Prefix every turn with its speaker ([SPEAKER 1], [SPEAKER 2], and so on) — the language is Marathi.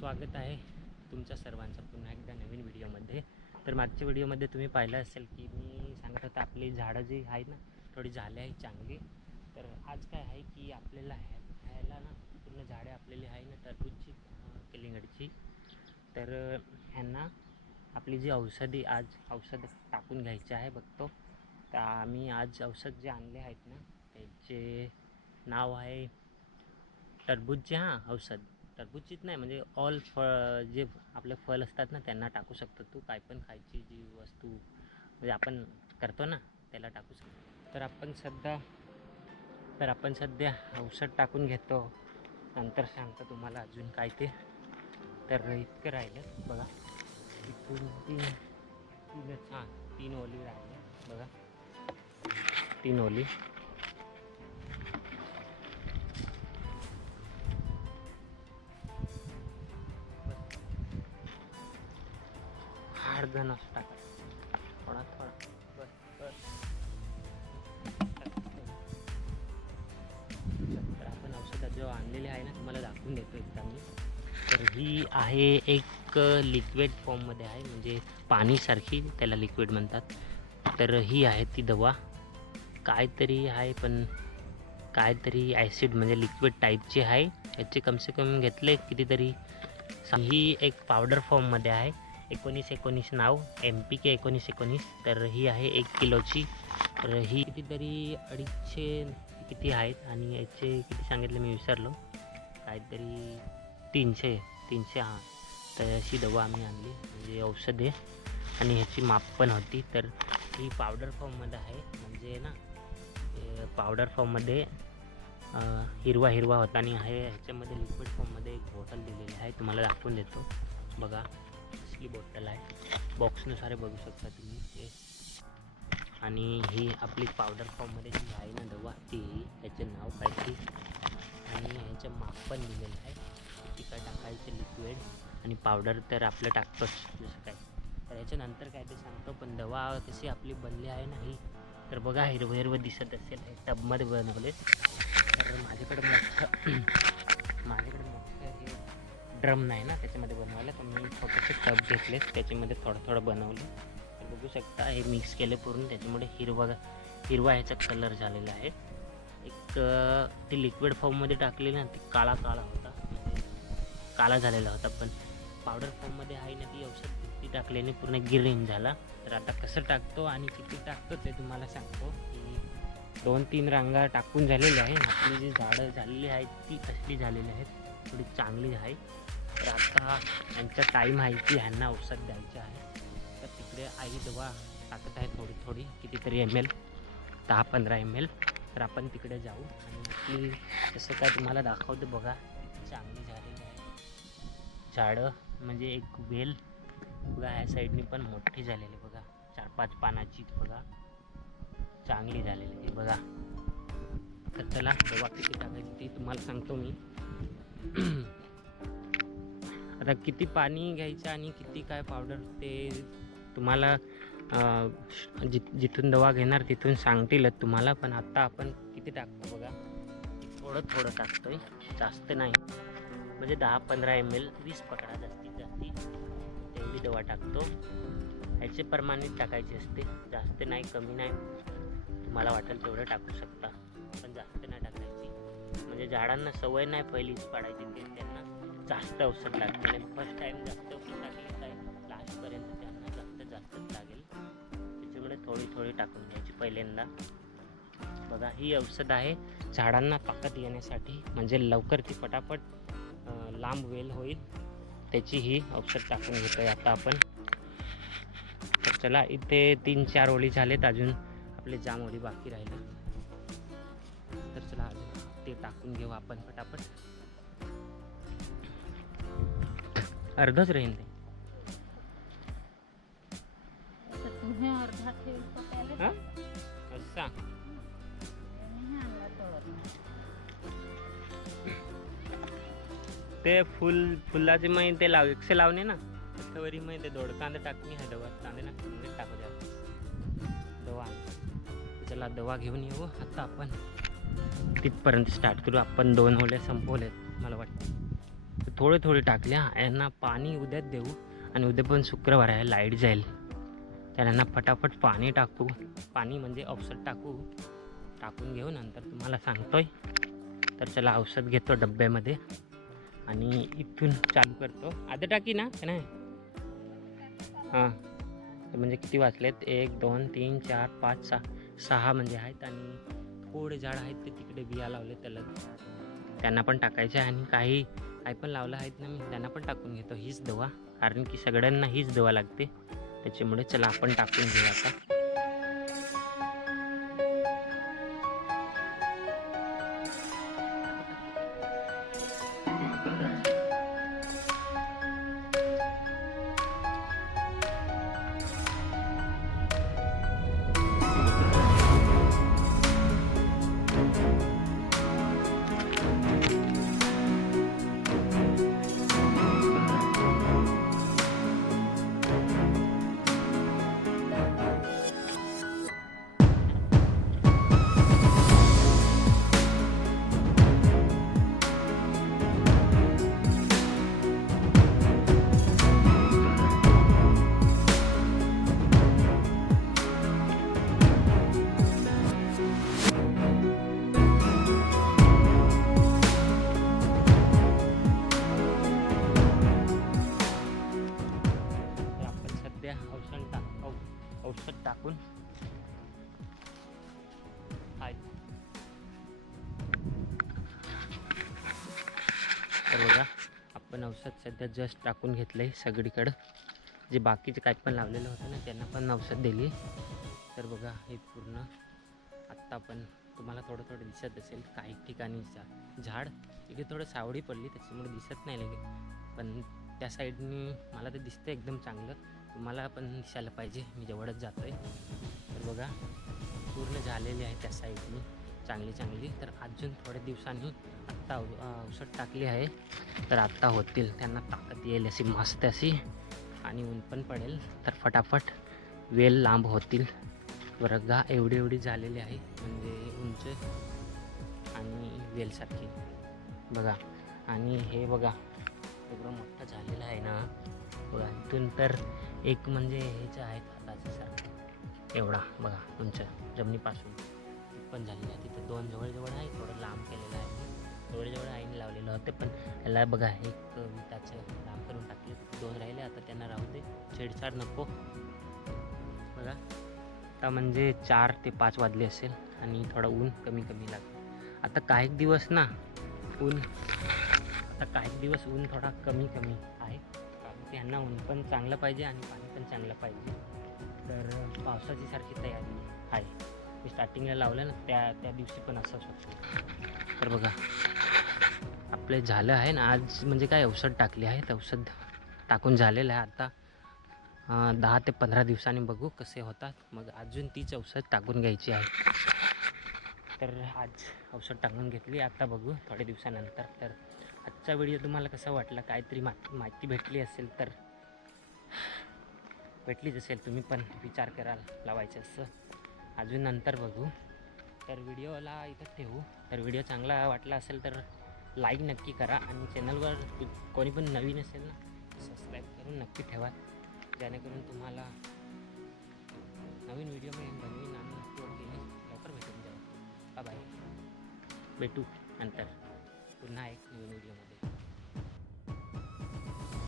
[SPEAKER 1] स्वागत आहे तुमच्या सर्वांचं पुन्हा एकदा नवीन व्हिडिओमध्ये. तर मागच्या व्हिडिओमध्ये तुम्ही पाहिलं असेल की मी सांगत होतं आपली झाडं जी आहे ना थोडी झाले आहे चांगली. तर आज काय आहे की आपल्याला ह्या ह्याला ना पूर्ण झाडे आपलेली आहे ना टरबूजची कलिंगडची. तर ह्यांना आपली जी औषधी आज औषध टाकून घ्यायची आहे बघतो. तर आम्ही आज औषध जे आणले आहेत ना त्याचे नाव आहे टरबूजचे हां औषध. टरबूजचीच नाही म्हणजे ऑल फळ जे आपले फळ असतात ना त्यांना टाकू शकतो तू. काय पण खायची जी वस्तू म्हणजे आपण करतो ना त्याला टाकू शकतो. तर आपण सध्या तर आपण सध्या औषध टाकून घेतो. नंतर सांगतो तुम्हाला अजून काय ते. तर इतकं राहिलं बघा. इथून तीन तीन हां तीन ओली राहिल्या बघा. तीन ओली. अर्धन असं टाकायचं थोडा थोडा. बस बस. तर आपण औषधात जो आणलेले आहे ना तुम्हाला दाखवून देतो एकदा मी तर ही आहे एक लिक्विड फॉर्ममध्ये आहे म्हणजे पाणीसारखी त्याला लिक्विड म्हणतात. तर ही आहे ती दवा. काहीतरी आहे पण काहीतरी ॲसिड म्हणजे लिक्विड टाईपची आहे. याचे कमसे कम घेतले कितीतरी. ही एक पावडर फॉर्ममध्ये आहे. एकोणीस एकोणीस नाव एम पी के एकोणीस एकोणीस तर ही आहे एक किलोची. तर ही कितीतरी अडीचशे किती आहेत आणि याचे किती सांगितले मी विसरलो. काहीतरी तीनशे तीनशे हां. तर अशी दवा आम्ही आणली म्हणजे औषधे. आणि ह्याची माप पण होती. तर ही पावडर फॉर्ममध्ये आहे. म्हणजे ना पावडर फॉर्ममध्ये हिरवा हिरवा होता आणि आहे. ह्याच्यामध्ये लिक्विड फॉर्ममध्ये एक बॉटल दिलेली आहे. तुम्हाला दाखवून देतो. बघा. कुठली बॉटल आहे? बॉक्सनुसार बघू शकता तुम्ही. ते आणि ही आपली पावडर फॉर्ममध्ये जी आहे ना दवा ती याचं नाव काहीतरी आणि ह्याचं माप पण दिलेलं आहे. किती काय टाकायचं लिक्विड आणि पावडर तर आपलं टाकतोच जसं काय. तर याच्यानंतर काय ते सांगतो पण दवा कशी आपली बनली आहे ना ही तर बघा हिरवं हिरवं दिसत असेल. हे टबमध्ये बनवले तर माझ्याकडे मोठं माझ्याकडे ड्रम नाही ना त्याच्यामध्ये बनवायला. तर मी छोटेसे टब घेतले त्याच्यामध्ये थोडं थोडं बनवलं. तर बघू शकता हे मिक्स केले पूर्ण. त्याच्यामुळे हिरवा हिरवा ह्याचा कलर झालेला आहे. एक ते लिक्विड फॉर्ममध्ये टाकले ना ती काळा काळा होता. म्हणजे काळा झालेला होता पण पावडर फॉर्ममध्ये आहे ना ती औषध ती टाकल्याने पूर्ण ग्रीन झाला. तर आता कसं टाकतो आणि किती टाकतो ते तुम्हाला सांगतो. की दोन तीन रांगा टाकून झालेल्या आहे आपली जी झाडं झालेली आहेत ती कसली झालेली आहेत. थोडी चांगली आहे. तर आता यांचा टाईम आहे की ह्यांना औषध द्यायचं आहे. तर तिकडे आई दवा टाकत आहे थोडी थोडी कितीतरी एम एल दहा पंधरा एम एल तर आपण तिकडे जाऊ आणि ती जसं काय तुम्हाला दाखवतो बघा चांगली झालेली आहे. झाडं म्हणजे एक वेल बघा ह्या साईडनी पण मोठी झालेली बघा. चार पाच पानाची बघा. चांगली झालेली आहे बघा. तर चला दवा किती टाकायची ती तुम्हाला सांगतो मी. आता किती पाणी घ्यायचं आणि किती काय पावडर ते तुम्हाला जिथ जि जिथून दवा घेणार तिथून सांगतीलच तुम्हाला पण आत्ता आपण किती टाकतो बघा? थोडं थोडं टाकतोय. जास्त नाही. म्हणजे दहा पंधरा एम एल वीस पकडा जास्तीत जास्ती. तेवढी दवा टाकतो. ह्याचे प्रमाणित टाकायची असते. जास्त नाही कमी नाही. तुम्हाला वाटेल तेवढं टाकू शकता. पण जास्त म्हणजे झाडांना सवय नाही पहिलीच पाडायची ते म्हणजे त्यांना जास्त औषध लागते फर्स्ट टाईम जास्त औषध टाकले काय? लास्टपर्यंत त्यांना जास्त जास्तच लागेल. त्याच्यामुळे थोडी थोडी टाकून घ्यायची पहिल्यांदा. बघा ही औषध आहे. झाडांना ताकद येण्यासाठी म्हणजे लवकर ती पटापट लांब वेल होईल. त्याची ही औषध टाकून घेतोय आता आपण. तर चला इथे तीन चार ओळी झालेत. अजून आपले जाम ओळी बाकी राहिले. ते टाकून घेऊ आपण पटापट अर्धच राहील ते. हा?
[SPEAKER 2] मी.
[SPEAKER 1] ते फुल फुलाचे मग ते लाव एकशे लावणे ना. त्याच्यावरी मग ते दोड कांदे टाकणी आहे दवा कांदे ना टाकू द्या. दवा चला दवा घेऊन येऊ आता आपण. तिथपर्यंत स्टार्ट करू. आपण दोन होले संपवलेत मला वाटतं. थोडे थोडे टाकले यांना पाणी उद्याच देऊ आणि उद्या पण शुक्रवार आहे लाइट जाईल. तर यांना फटाफट पाणी टाकू. पाणी म्हणजे औषध टाकू. टाकून घेऊ नंतर तुम्हाला सांगतोय. तर चला औषध घेतो डब्यामध्ये. आणि इथून चालू करतो. आधी टाकी ना का नाही? हां. म्हणजे किती वाचलेत एक दोन तीन चार पाच सहा. सहा म्हणजे आहेत आणि थोडे झाड आहेत ते तिकडे बिया लावले त्याला त्यांना पण टाकायचे आहे आणि काही काही पण लावलं आहेत ना मी त्यांना पण टाकून घेतो हीच दवा. कारण की सगळ्यांना हीच दवा लागते. त्याच्यामुळे चला आपण टाकून घेऊ आता. टाकून. हाय. तर बघा आपण औषध सध्या जस्ट टाकून घेतलं आहे सगळीकडं. जे बाकीचे काय पण लावलेलं होतं ना त्यांना पण औषध दिली. तर बघा हे पूर्ण आत्ता पण तुम्हाला थोडं थोडं दिसत असेल काही ठिकाणी झा झाड. इथे थोडं सावळी पडली त्याच्यामुळे दिसत नाही लगे पण त्या साईडनी मला ते दिसतं एकदम चांगलं. तुम्हाला पण दिसायला पाहिजे. मी जवळच जातो आहे तर बघा पूर्ण झालेली आहे त्या साईडनी. चांगली चांगली. तर अजून थोड्या दिवसांनी आत्ता औ- औषध टाकली आहे. तर आत्ता होतील. त्यांना ताकद येईल अशी मस्त अशी. आणि ऊन पण पडेल. तर फटाफट वेल लांब होतील. वर्गा एवढी एवढी झालेली आहे. म्हणजे उंच आणि वेलसारखी बघा. आणि हे बघा. एवढं मोठं झालेलं आहे ना. बघा इथून तर एक म्हणजे ह्याचं आहे हाताचं सारखं. एवढा बघा उंच जमिनीपासून. पण झालेलं आहे तिथं दोन जवळजवळ आहे थोडं लांब केलेलं आहे. जवळजवळ आईने लावलेलं होतं पण याला बघा एक विटाचं लांब करून टाकले. दोन राहिले आता त्यांना राहू दे. छेडछाड नको. बघा. आता म्हणजे चार ते पाच वाजले असेल आणि थोडं ऊन कमी कमी लाग आता काही दिवस ना ऊन. आता काही दिवस ऊन थोडा कमी कमी आहे. यांना ऊन पण चांगलं पाहिजे आणि पाणी पण चांगलं पाहिजे. तर पावसाची सारखी तयारी आहे. मी स्टार्टिंगला लावलं ना त्या त्या दिवशी पण असंच होतं. तर बघा आपले झालं आहे ना आज म्हणजे काय औषध टाकली आहे तर औषध टाकून झालेलं आहे आता. दहा ते पंधरा दिवसांनी बघू कसे होतात. मग अजून तीच औषध टाकून घ्यायची आहे. तर आज औषध टाकून घेतली. आता बघू थोड्या दिवसानंतर. तर आजचा व्हिडिओ तुम्हाला कसा वाटला? काहीतरी मा माहिती भेटली असेल तर भेटलीच असेल तुम्ही पण विचार कराल लावायचं असं. अजून नंतर बघू. तर व्हिडिओला इथं ठेवू. तर व्हिडिओ चांगला वाटला असेल तर लाईक नक्की करा आणि चॅनलवर कोणी पण नवीन असेल ना सबस्क्राईब करून नक्की ठेवा. जेणेकरून तुम्हाला नवीन व्हिडिओ मी नवीन बाय. भेटू नंतर. पुन्हा एक नवीन व्हिडिओमध्ये